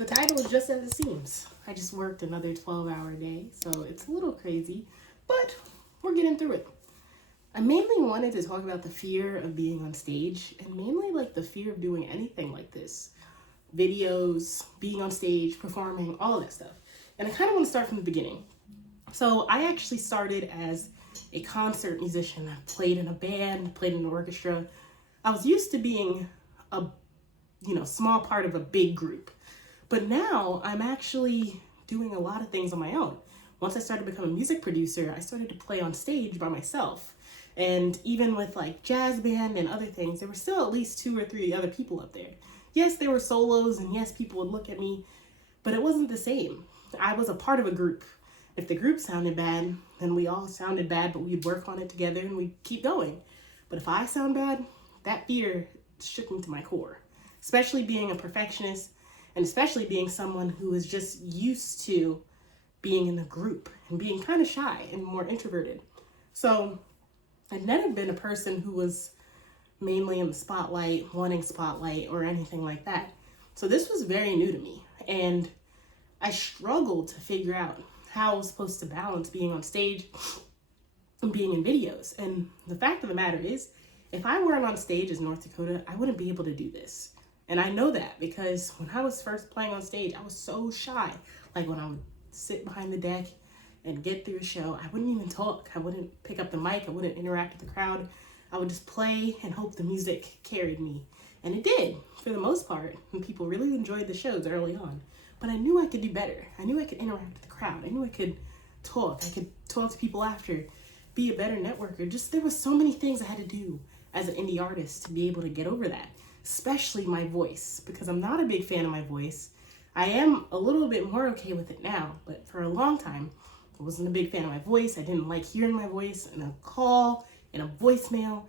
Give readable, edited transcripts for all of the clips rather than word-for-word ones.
The title is just as it seems. I just worked another 12-hour day, so it's a little crazy, but we're getting through it. I mainly wanted to talk about the fear of being on stage and mainly like the fear of doing anything like this. Videos, being on stage, performing, all of that stuff. And I kind of want to start from the beginning. So I actually started as a concert musician. I played in a band, played in an orchestra. I was used to being a small part of a big group. But now I'm actually doing a lot of things on my own. Once I started becoming a music producer, I started to play on stage by myself. And even with like jazz band and other things, there were still at least 2 or 3 other people up there. Yes, there were solos and yes, people would look at me, but it wasn't the same. I was a part of a group. If the group sounded bad, then we all sounded bad, but we'd work on it together and we'd keep going. But if I sound bad, that fear shook me to my core, especially being a perfectionist and especially being someone who is just used to being in a group and being kind of shy and more introverted. So I'd never been a person who was mainly in the spotlight, wanting spotlight or anything like that. So this was very new to me. And I struggled to figure out how I was supposed to balance being on stage and being in videos. And the fact of the matter is, if I weren't on stage as North Dakota, I wouldn't be able to do this. And I know that because when I was first playing on stage, I was so shy. Like when I would sit behind the deck and get through a show, I wouldn't even talk. I wouldn't pick up the mic. I wouldn't interact with the crowd. I would just play and hope the music carried me. And it did, for the most part. And people really enjoyed the shows early on. But I knew I could do better. I knew I could interact with the crowd. I knew I could talk. I could talk to people after, be a better networker. Just there were so many things I had to do as an indie artist to be able to get over that. Especially my voice, because I'm not a big fan of my voice. I am a little bit more okay with it now, but for a long time, I wasn't a big fan of my voice. I didn't like hearing my voice in a call, in a voicemail,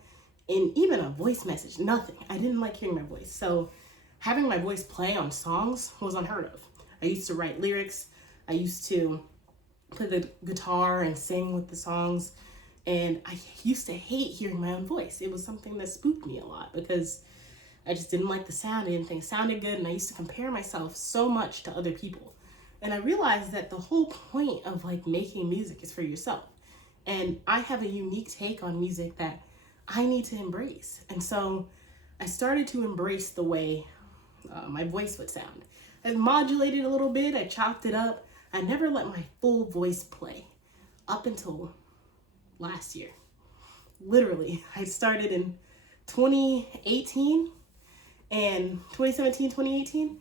in even a voice message, nothing. I didn't like hearing my voice. So having my voice play on songs was unheard of. I used to write lyrics. I used to play the guitar and sing with the songs. And I used to hate hearing my own voice. It was something that spooked me a lot because I just didn't like the sound. I didn't think it sounded good. And I used to compare myself so much to other people. And I realized that the whole point of like making music is for yourself. And I have a unique take on music that I need to embrace. And so I started to embrace the way my voice would sound. I modulated a little bit. I chopped it up. I never let my full voice play up until last year. Literally, I started in 2018 and 2017, 2018.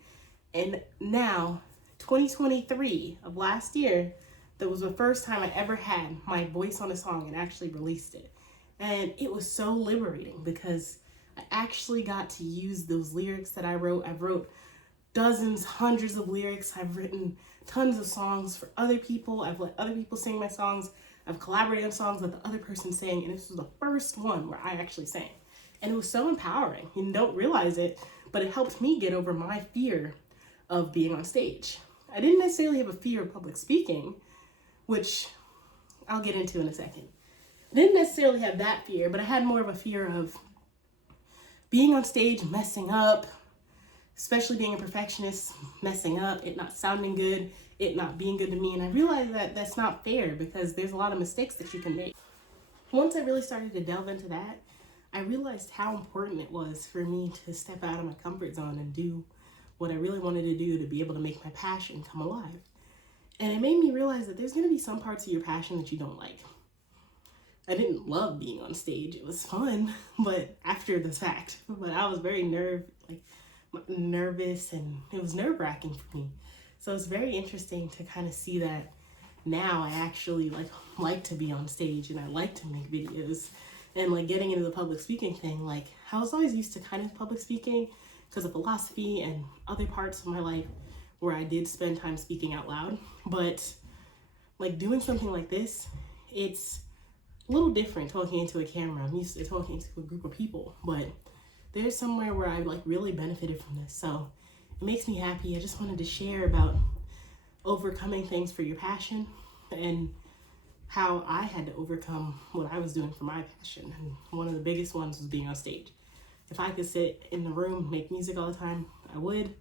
And now 2023 of last year, that was the first time I ever had my voice on a song and actually released it. And it was so liberating because I actually got to use those lyrics that I wrote. I've wrote dozens, hundreds of lyrics. I've written tons of songs for other people. I've let other people sing my songs. I've collaborated on songs that the other person sang. And this was the first one where I actually sang. And it was so empowering. You don't realize it, but it helped me get over my fear of being on stage. I didn't necessarily have a fear of public speaking, which I'll get into in a second. I didn't necessarily have that fear, but I had more of a fear of being on stage, messing up, especially being a perfectionist, messing up, it not sounding good, it not being good to me. And I realized that that's not fair because there's a lot of mistakes that you can make. Once I really started to delve into that, I realized how important it was for me to step out of my comfort zone and do what I really wanted to do to be able to make my passion come alive. And it made me realize that there's going to be some parts of your passion that you don't like. I didn't love being on stage. It was fun, but after the fact. But I was very nervous and it was nerve-wracking for me. So it's very interesting to kind of see that now I actually like to be on stage and I like to make videos. And like getting into the public speaking thing, like I was always used to kind of public speaking because of philosophy and other parts of my life where I did spend time speaking out loud. But like doing something like this, it's a little different talking into a camera. I'm used to talking to a group of people, but there's somewhere where I like really benefited from this. So it makes me happy. I just wanted to share about overcoming things for your passion and how I had to overcome what I was doing for my passion. And one of the biggest ones was being on stage. If I could sit in the room, make music all the time, I would.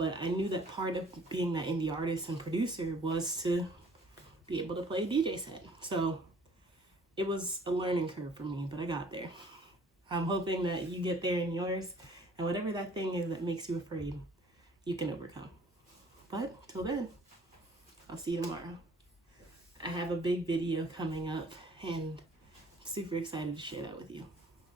But I knew that part of being that indie artist and producer was to be able to play a DJ set. So it was a learning curve for me, but I got there. I'm hoping that you get there in yours, and whatever that thing is that makes you afraid, you can overcome. But till then, I'll see you tomorrow. I have a big video coming up, and I'm super excited to share that with you.